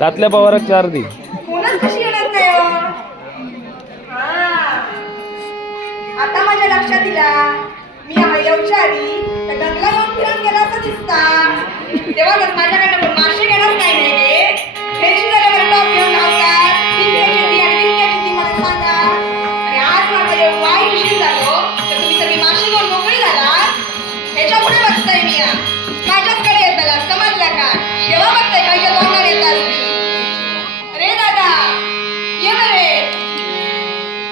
तातल्या पवाराक 4 दी. आता माझ्या लक्षात दिला मी येऊच्या आधी त्या गंगला येऊन फिरून गेला असं दिसता तेव्हा माझ्याकडनं मासे घेणार नाही रे हे शिजायला टॉप घेऊन लावतात बिंद्याची ती आणि बिंद्याची ती मला सांगा आणि आज माझा वाईट विषय झालो तर तुम्ही सगळी मासे घेऊन मोकळी झाला ह्याच्या पुढे बघताय मी माझ्याचकडे येताला समजला का तेव्हा बघताय काहीच्या तोंडावर येतात रे दादा ये बरे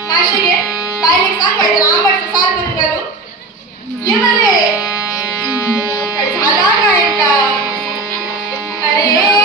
मासे घे बाईने सांगायचं आंबटचं सार करून घालू ये बरे काय झाला काय का अरे जा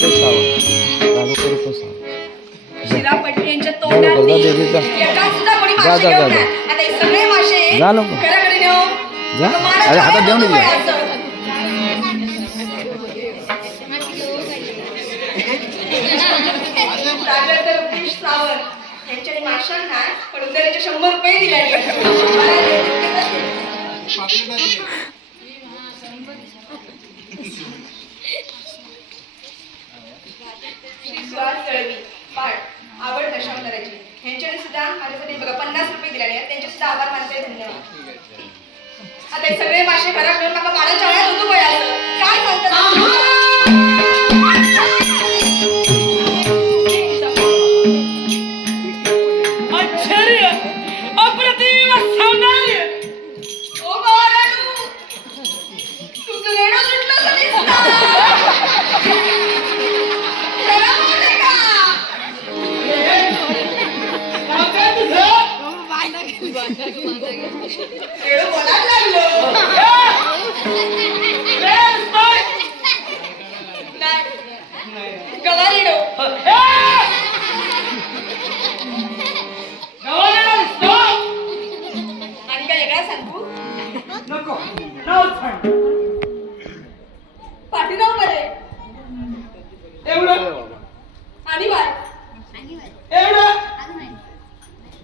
रुपये सावं. 10 रुपये सावं. शिरा पटली यांच्या बरोबर, जा तोंडात दे, जा. एका सुद्धा कोणी जा, मासे जा, घेऊन जा. नाही. आता हे सगळे मासे जा लवकर. घराकडे नेऊ. जा. मला अरे, हातात देऊन नको दे. बाई असं. राजाचं रुपेश सावंत यांच्याने माशांना पण उद्याचे 100 रुपये दिले. मला श्री सुहास दळवी पाठ आवड दशावताराची ह्यांच्याने सुद्धा माझ्यासाठी बघा 50 रुपये दिलेले आहेत. त्यांचे सुद्धा आभार मानते. धन्यवाद. आता हे सगळे मासे घरात घेऊन मला माडाच्या वेळात होतो बाई असं काय सांगतात. पाठीराव बरे एवढं आणि बाय एवढं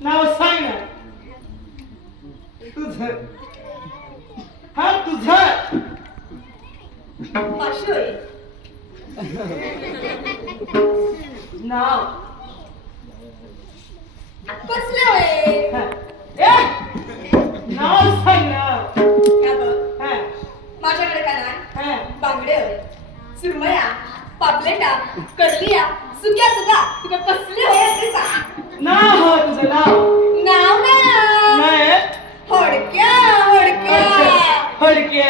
नाव सांग ना तुझं. हा तुझं 500 होईल. नाव कसले होय हा. ए, नाव सांग ना. का बघ हा, माझ्याकडे का नाही हा. बांगडे होय सुरमया पापलेटा करलिया सुक्या सुद्धा तुला कसले होय ते सांग. नाव हो तुझं नाव. नाव ना नाही होडक्या होडक्या फडके.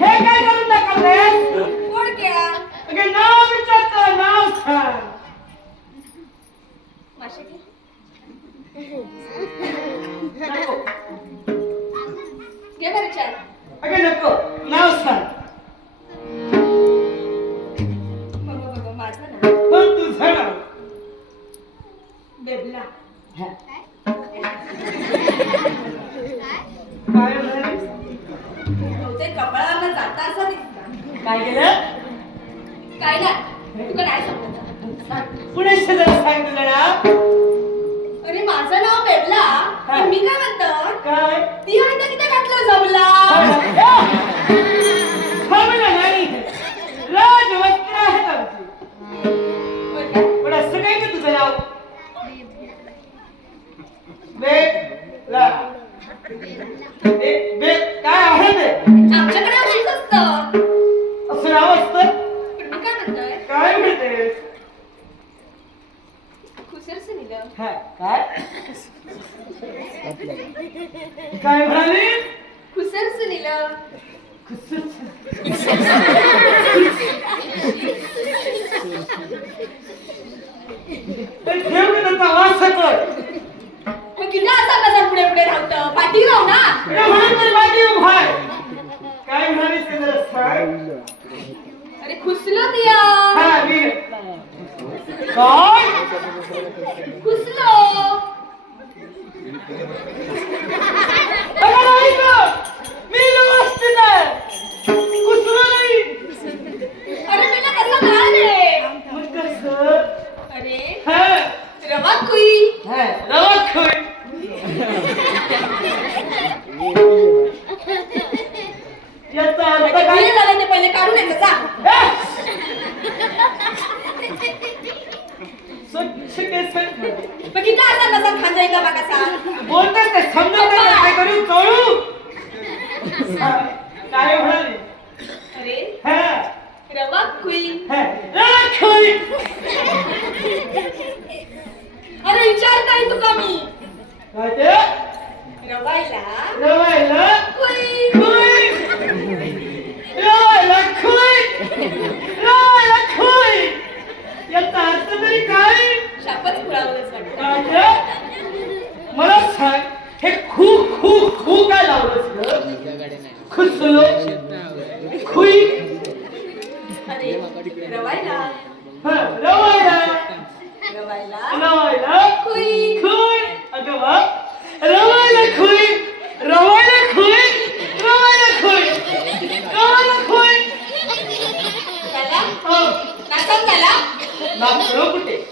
हे काय करून दाखवलंय. होडक्या अगं नाव विचारतो. नाव सांग. मासे घे. नको. घे बरं चार. अगं नको. नाव सांग. बघ माझं ना पण तुझं नाव. बेबला काय म्हणालीस? ते कपाळाला जाता असं दिसतं. काय केलं. काय नाही तुला काय समजत. पुणे जरा सांग तुझं नाव. अरे माझं नाव बेबला पण मी काय म्हणतो काय ती आता तिथे घातलं जमला. थांबलं नाही. राजवस्त्र आहेत आमची. पण असं काय का तुझं नाव. बेला. काय आहे ते. आमच्याकडे अशीच असतं. असं नाव असतं. पण मी काय म्हणतोय काय म्हणतेस. खुसरस निलं हा, काय काय म्हणाली. खुसरस निलं ठेव की त्याचा वास कर. मग किती असा कसा पुढे पुढे धावतं पाठी राहू ना. म्हणून तरी माझी उभा आहे. काय म्हणालीस ते जरा सांग. अरे खुसलो तिया हा मी काय खुसलो. अगं नाही गं. मी व्यवस्थित आहे. कुसलं नाही. अरे तुला कसं काय रे. मग कसं. अरे हा रवा कुई हा रवा खोय. याचा अर्थ काय काय. झालं ते पहिले काढून येतं जा. स्वच्छ केस. मग किती असा कसा खांजायचा बा कसा. बोलतात ते समजत नाही. काय करू चळू. काय म्हणाली. अरे हा रवा कुई. हा रवा खोय. अरे विचारताय तुका मी काय ते. रवायला रवायला कुई. खोय. रवायला खोय. रवायला खोय. याचा अर्थ तरी काय. शापच खुळावलंच वाटतं. काय ते? मला सांग. हे खू खू खू काय लावलंस ग. खुसलो खुई. अरे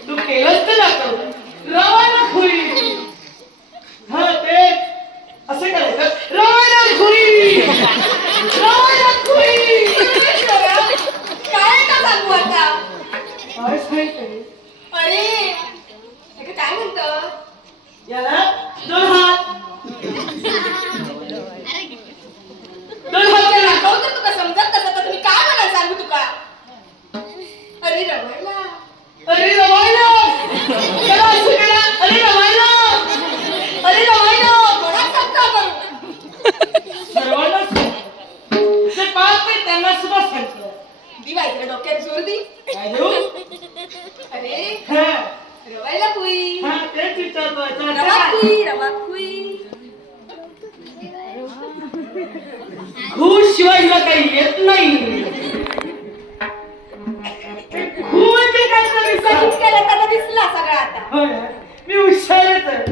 तू केलंच तर दाखव. रवाना खुरी. हा तेच. असं करायचं. रवाना खुरी. रवाना खुरी. काय का सांगू आता? काय सांगते? अरे हे काय म्हणतं? याला 2 हात. 2 हात केला. दाखवतं तुका समजत नसतं तर तुम्ही काय मला सांगू तुका? अरे रवायला. अरे रवायला. त्याला असं केला. अरे रवायला. अरे रवायला. कोणाच सांगता करू? सर्वांना सांगतो. ते पाच नाही त्यांना सुद्धा सांगतो. दिवायचं डोक्यात जोर दी. काय देऊ? अरे हा. रवायला कुई. हा, तेच विचारतो. रवा कुई, रवा कुई. खूप शिवाय हिला काही येत नाही. खूप म्हणजे काय तरी कधीच केलं तर दिसला सगळा आता. होय, मी हुशारच आहे.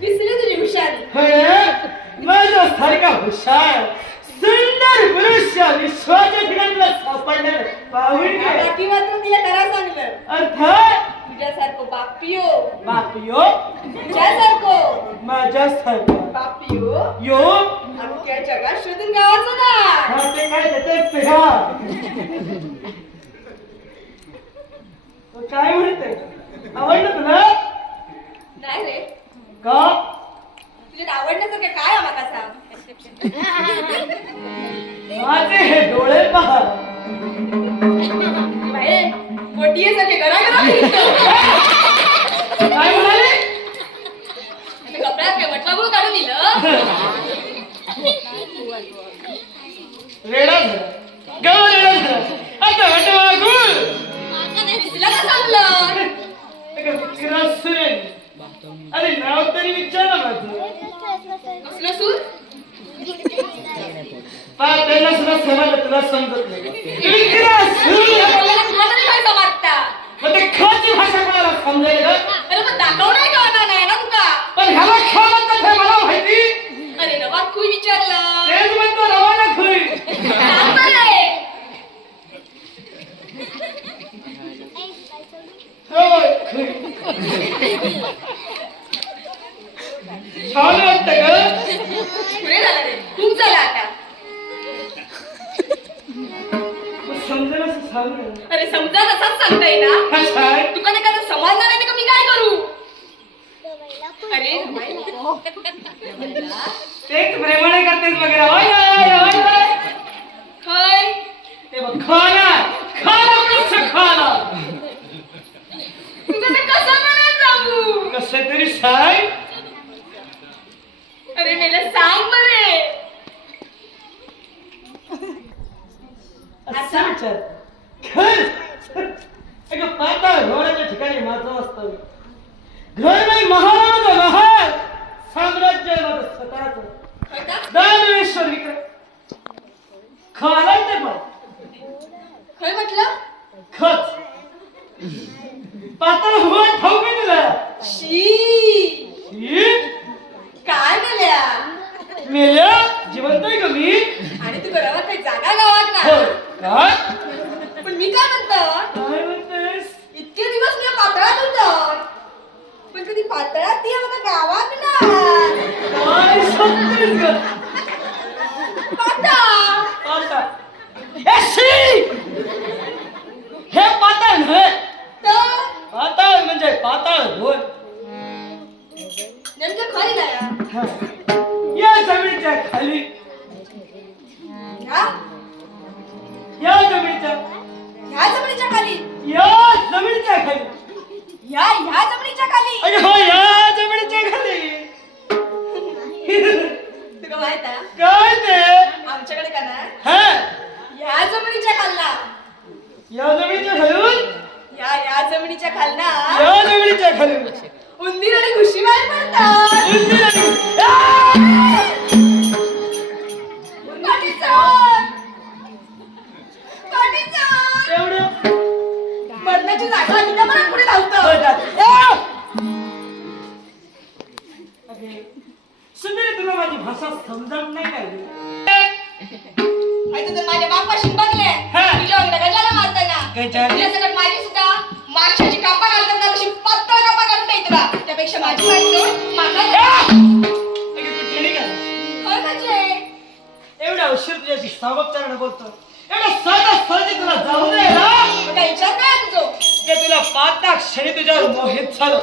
दिसली तुझी हुशारी. होय, माझ्या सारखा हुशार सुंदर पुरुष विश्वाच्या ठिकाणी सापडणार पाहून घे. बाकी मात्र तिला करा सांगलं. अर्थात तुझ्यासारखं बापियो. बापियो तुझ्यासारखं माझ्यासारखा बापियो यो. अख्ख्या जगात शोधून गावाचं ना. हा, ते काय देतेच ते का? तो काय म्हणते? आवडलं तुला? नाही रे का? तुझ्यात आवडण्यासारखं काय आम्हाला सांग. माझे हे डोळे पहा. बाई मोठी सारखे घरा काय म्हणाले? कपड्यात काय वटवागुळ काढून दिलं. रेडा झाला. गाव रेडा झाला. आता वाटवा गुळ. तुला का सांगलं? विक्रांत सुरेन. अरे नाव तरी विचारा माझं. कसलं सूर? त्यांना सुद्धा समजलं, तुला समजत नाही. विक्रांत सुरेन. तुला तरी काय समजता? मग ते खाची भाषा कोणाला समजेल ग? अरे पण दाखव नाही कळणार नाही ना तुका. पण ह्याला खा म्हणतात हे मला माहिती. अरे रवा खुई विचारलं. तेच म्हणतो रवाना खुई. सांग बरे. होय, खुई. छान वाटतं ग. पुरे झालं रे. खूप झालं आता. समजेल असं सांग ना. अरे समजा तसाच सांगता येईना. हा, छान. तुका नाही का समजणार नाही तर मी काय करू? अरे तेच प्रेमाने करतेस वगैरे. होय, होय, होय, होय. खय ते बघ, खाना खाना कसं खाना. तुका ते कसं म्हणायचं सांगू? कसं तरी सांग. अरे मला सांग बरे. असं विचार. घर अगं पाताळ घोड्याच्या ठिकाणी माझं असतं. घर नाही महाराज महान साम्राज्य माझं स्वतःच. दानवेश्वर विक्रम खालाय ते पण खय म्हटलं? खच पाताळ हो ठाऊक आहे तुला. She he? काय मेल्या? मेल्या जिवंत आहे का मी? आणि तू घरावर काही जागा गावात हो. ना. काय पण मी काय म्हणतो, काय म्हणतेस? इतके दिवस मी पातळात होतो पण कधी पातळात ती आम्हाला गावात ना. काय सांगतेस ग? पातळ पाताळ. ए, शी! हे पाताळ नव्हे. तर पाताळ म्हणजे पाताळ होय. नेमकं खाली नाही. हा. या जमिनीच्या खाली. ह्या या जमिनीच्या ह्या जमिनीच्या खाली. या जमिनीच्या खाली. ह्या जमिनीच्या खाली. अरे हो, या जमिनीच्या खाली. तुला माहित आहे काय ते? आमच्याकडे का ना हा. ह्या जमिनीच्या खालना. या जमिनीच्या खालून ह्या जमिनीच्या खालना या जमिनीच्या खाली. उंदीर आणि घुशी बाहेर पडतात. उंदीर आणि- आ! एवढं मरणाची जागा तिला मला पुढे धावतं. सुंदरी, तुला माझी भाषा समजत नाही काय? माहिती तर माझ्या बापाशी बघले हा. तुझ्या अंगाला मारताना काय चालली? तुझ्या सकट माझी सुद्धा माशाची कापा घालतात ना माझी बायको माझा अगं तू ठेणी काय होय म्हणजे एवढ्या उशीर तुझ्याशी सावकारानं बोलतो एवढं सहज तुला जाऊ दे ना काय विचार काय तुझं मी तुला पाहता क्षणी तुझ्यावर मोहित झालो